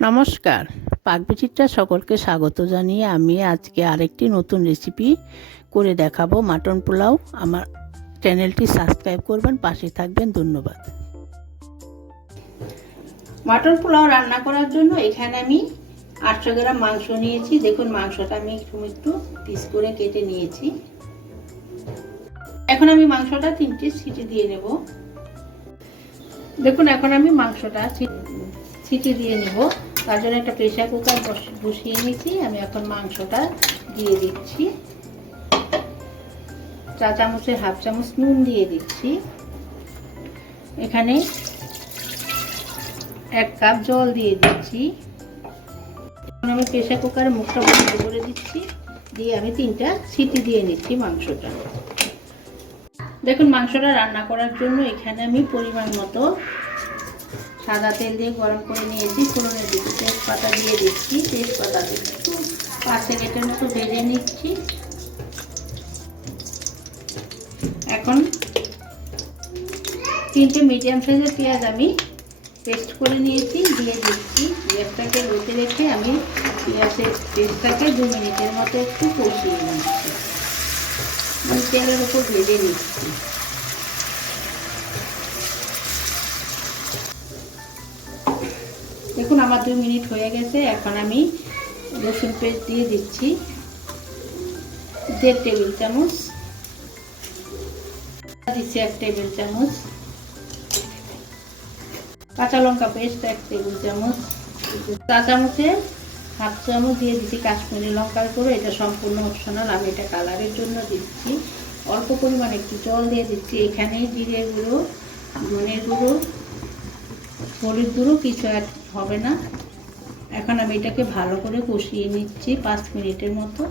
নমস্কার, পাকবিচিত্রা সকলকে স্বাগত জানিয়ে আমি আজকে আরেকটি নতুন রেসিপি করে দেখাবো মাটন পোলাও। আমার চ্যানেলটি সাবস্ক্রাইব করবেন, পাশে থাকবেন। ধন্যবাদ। মাটন পোলাও রান্না করার জন্য এখানে আমি 800 গ্রাম মাংস নিয়েছি। দেখুন, মাংসটা আমি একটু পিস করে কেটে নিয়েছি। এখন আমি মাংসটা 3টে সিটি দিয়ে নেব। দেখুন, এখন আমি মাংসটা সিটি দিয়ে নেব। তার জন্য একটা প্রেসার কুকার বসিয়ে নিয়েছি। আমি এখন মাংসটা দিয়ে দিচ্ছি। চা চামচের হাফ চামচ নুন দিয়ে দিচ্ছি। এখানে 1 কাপ জল দিয়ে দিচ্ছি। এখন আমি প্রেসার কুকারের মুখটা বন্ধ করে দিচ্ছি, দিয়ে আমি 3টা সিটি দিয়ে নিচ্ছি মাংসটা। দেখুন, মাংসটা রান্না করার জন্য এখানে আমি পরিমাণ মতো সাদা তেল দিয়ে গরম করে নিয়েছি। ফোড়নের দিকে তেজপাতা দিয়ে দিচ্ছি। তেজপাতা দিয়ে একটু 5 সেকেন্ডের মতো ভেজে নিচ্ছি। এখন 3টে মিডিয়াম সাইজের পেঁয়াজ আমি পেস্ট করে নিয়েছি, দিয়ে দিচ্ছি। গ্যাসটাকে লোতে রেখে আমি পেঁয়াজের পেস্টটাকে 2 মিনিটের মতো একটু কষিয়ে নিচ্ছি। আমি তেলের উপর ভেজে নিচ্ছি। দেখুন, আমার 2 মিনিট হয়ে গেছে। এখন আমি রসুন পেস্ট দিয়ে দিচ্ছি 1.5 টেবিল চামচ, দিচ্ছি 1 টেবিল চামচ। কাঁচা লঙ্কা পেস্ট 1 টেবিল চামচ। চা চামচে হাফ চামচ দিয়ে দিচ্ছি কাশ্মীরি লঙ্কার গুঁড়ো। এটা সম্পূর্ণ অপশনাল, আমি এটা কালারের জন্য দিচ্ছি। অল্প পরিমাণে একটু জল দিয়ে দিচ্ছি। এখানে জিরে গুঁড়ো, ধনের গুঁড়ো, হলুদ গুঁড়ো কিছু অ্যাড হবে না। এখন আমি এটাকে ভালো করে কষিয়ে নিচ্ছি 5 মিনিটের মতো।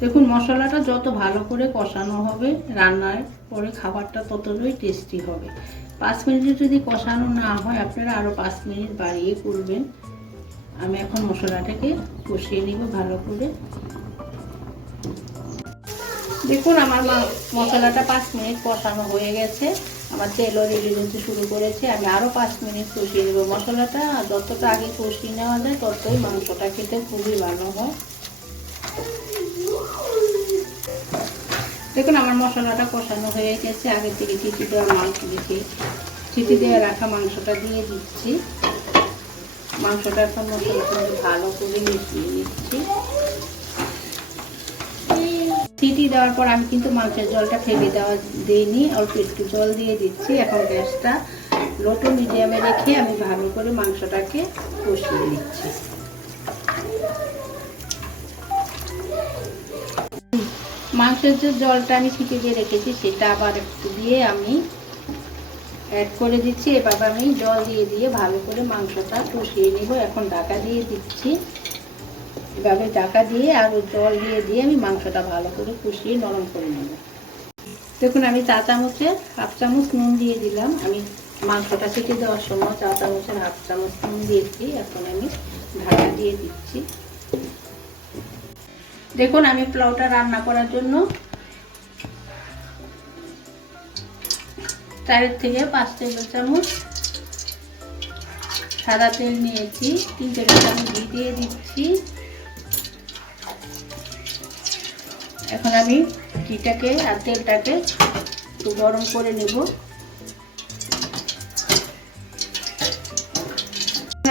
দেখুন, মশলাটা যত ভালো করে কষানো হবে রান্নার পরে খাবারটা ততই টেস্টি হবে। 5 মিনিটে যদি কষানো না হয় আপনারা আরও 5 মিনিট বাড়িয়ে করবেন। আমি এখন মশলাটাকে কষিয়ে নিব ভালো করে। দেখুন, আমার মশলাটা 5 মিনিট কষানো হয়ে গেছে। আমার তেলও রেডি হতে শুরু করেছে। আমি আরও 5 মিনিট কষিয়ে নেব। মশলাটা যতটা আগে কষিয়ে নেওয়া যায় ততই মাংসটা খেতে খুবই ভালো হয়। দেখুন, আমার মশলাটা কষানো হয়ে গেছে। আগে থেকে চিটি দেওয়া মাংস দিচ্ছি, চিটি দেওয়া রাখা মাংসটা দিয়ে দিচ্ছি। মাংসটা এখন মশলার সঙ্গে ভালো করে মিশিয়ে নিচ্ছি। সিটি দেওয়ার পর আমি কিন্তু মাংসের জলটা ফেলে দিইনি, অল্প একটু জল দিয়ে দিচ্ছি। এখন গ্যাসটা লো টু মিডিয়ামে রেখে আমি ভালো করে মাংসটাকে কষিয়ে নিচ্ছি। মাংসের যে জলটা আমি সিটি দিয়ে রেখেছি সেটা আবার একটু দিয়ে আমি অ্যাড করে দিচ্ছি। এভাবে আমি জল দিয়ে ভালো করে মাংসটা কষিয়ে নেব। এখন ঢাকা দিয়ে দিচ্ছি। এভাবে ঢাকা দিয়ে আরও জল দিয়ে আমি মাংসটা ভালো করে কষিয়ে নরম করে নেব। দেখুন, আমি চা চামচের হাফ চামচ নুন দিয়ে দিলাম। আমি মাংসটা সিটি দেওয়ার সময় চা চামচের হাফ চামচ নুন দিয়েছি। এখন আমি ঢাকা দিয়ে দিচ্ছি। দেখুন, আমি পোলাওটা রান্না করার জন্য 4 থেকে 5 টেবিল চামচ সাদা তেল নিয়েছি। 3 টেবিল চামচ ঘি দিয়ে দিচ্ছি। এখন আমি ঘিটাকে আর তেলটাকে একটু গরম করে নেব।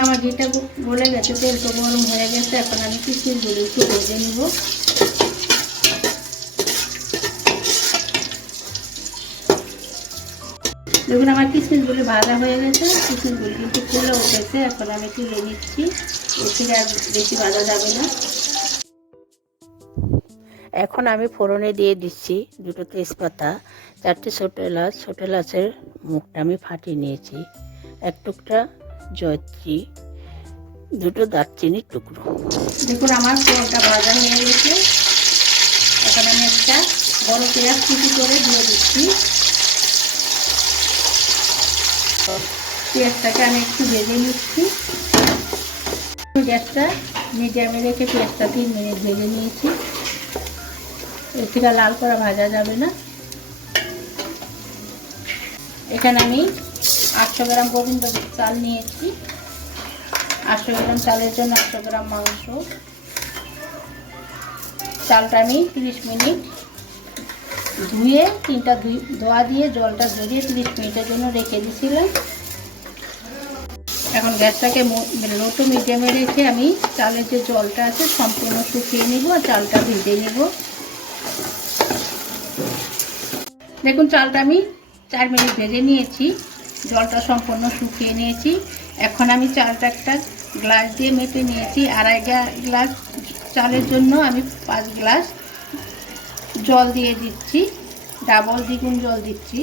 আমার ঘিটা গলে গেছে, তেলটা গরম হয়ে গেছে। এখন আমি কিশমিশগুলো একটু ভেজে নেব। দেখুন, আমার কিশমিশগুলি ভাজা হয়ে গেছে। কিশমিশগুলি কিন্তু ফুলে উঠেছে। এখন আমি তুলে নিচ্ছি। এর থেকে আর বেশি ভাজা যাবে না। এখন আমি ফোড়নে দিয়ে দিচ্ছি 2টো তেজপাতা, 4টে ছোটো এলাচ। ছোটো এলাচের মুখটা আমি ফাটিয়ে নিয়েছি। 1 টুকরা জয়ত্রী, 2টো দারচিনির টুকরো। দেখুন, আমার ফোড়নটা ভাজা হয়ে গেছে। এখন আমি একটা বড় পেঁয়াজ কুচি করে দিয়ে দিচ্ছি। পেঁয়াজটাকে আমি একটু ভেজে নিচ্ছি। গ্যাসটা মিডিয়ামে রেখে পেঁয়াজটা 3 মিনিট ভেজে নিয়েছি। এর থেকে লাল করা ভাজা যাবে না। এখানে আমি 800 গ্রাম গোবিন্দভোগ চাল নিয়েছি। 800 গ্রাম চালের জন্য 800 গ্রাম মাংস। চালটা আমি 30 মিনিট ধুয়ে ধোয়া দিয়ে জলটা ঝরিয়ে 30 মিনিটের জন্য রেখে দিয়েছিলাম। এখন গ্যাসটাকে লো টু মিডিয়ামে রেখে আমি চালের যে জলটা আছে সম্পূর্ণ শুকিয়ে নেব আর চালটা ভেজে নেব। দেখুন চালটা আমি 4 মিনিট ভেজে নিয়েছি, জলটা সম্পূর্ণ শুকিয়ে নিয়েছি। এখন আমি চালটা একটা গ্লাস দিয়ে মেপে নিয়েছি। 2.5 গ্লাস চালের জন্য আমি 5 গ্লাস জল দিয়ে দিচ্ছি, ডাবল দ্বিগুণ জল দিচ্ছি।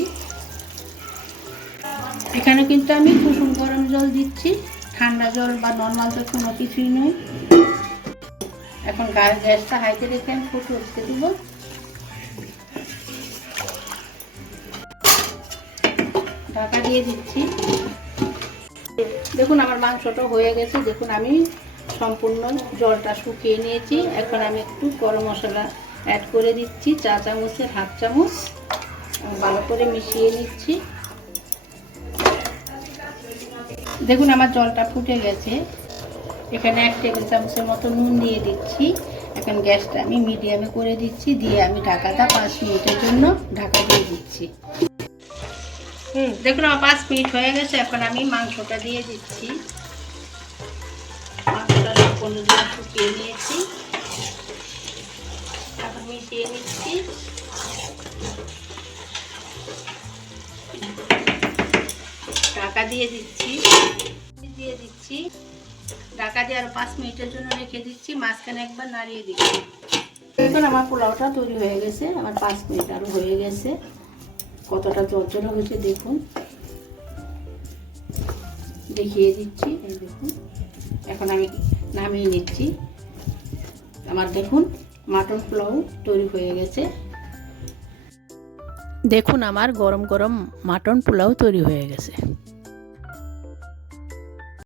এখানে কিন্তু আমি কুসুম গরম জল দিচ্ছি, ঠান্ডা জল বা নর্মাল জল কোনো কিছুই নয়। এখন গ্যাসটা হাইতে রেখে আমি ফুটে উঠতে দিব। ঢাকা দিয়ে দিচ্ছি। দেখুন আমার মাংসটা হয়ে গেছে। দেখুন আমি সম্পূর্ণ জলটা শুকিয়ে নিয়েছি। এখন আমি একটু গরম মশলা অ্যাড করে দিচ্ছি, 4 চামচের 1/2 চামচ, ভালো করে মিশিয়ে নিচ্ছি। দেখুন আমার জলটা ফুটে গেছে। এখানে 1 টেবিল চামচের মতো নুন দিয়ে দিচ্ছি। এখন গ্যাসটা আমি মিডিয়ামে করে দিচ্ছি, দিয়ে আমি ঢাকাটা 5 মিনিটের জন্য ঢাকা দিয়ে দিচ্ছি। দেখুন আমার 5 মিনিট হয়ে গেছে। এখন আমি মাংসটা দিয়ে দিচ্ছি। মাংসটা সম্পূর্ণ শুকিয়ে নিয়েছি, এখন মিশিয়ে নিচ্ছি। ঢাকা দিয়ে দিচ্ছি, ঢাকা দিয়ে আরো 5 মিনিটের জন্য রেখে দিচ্ছি। মাঝখানে একবার নাড়িয়ে দিচ্ছি। দেখুন আমার পোলাওটা তৈরি হয়ে গেছে। আমার 5 মিনিট আরো হয়ে গেছে। কতটা ঝরঝরে হয়েছে দেখুন, দেখিয়ে দিচ্ছি। এই দেখুন এখন আমি নামিয়ে নিচ্ছি। আমার দেখুন মাটন পোলাও তৈরি হয়ে গেছে। দেখুন আমার গরম গরম মাটন পোলাও তৈরি হয়ে গেছে।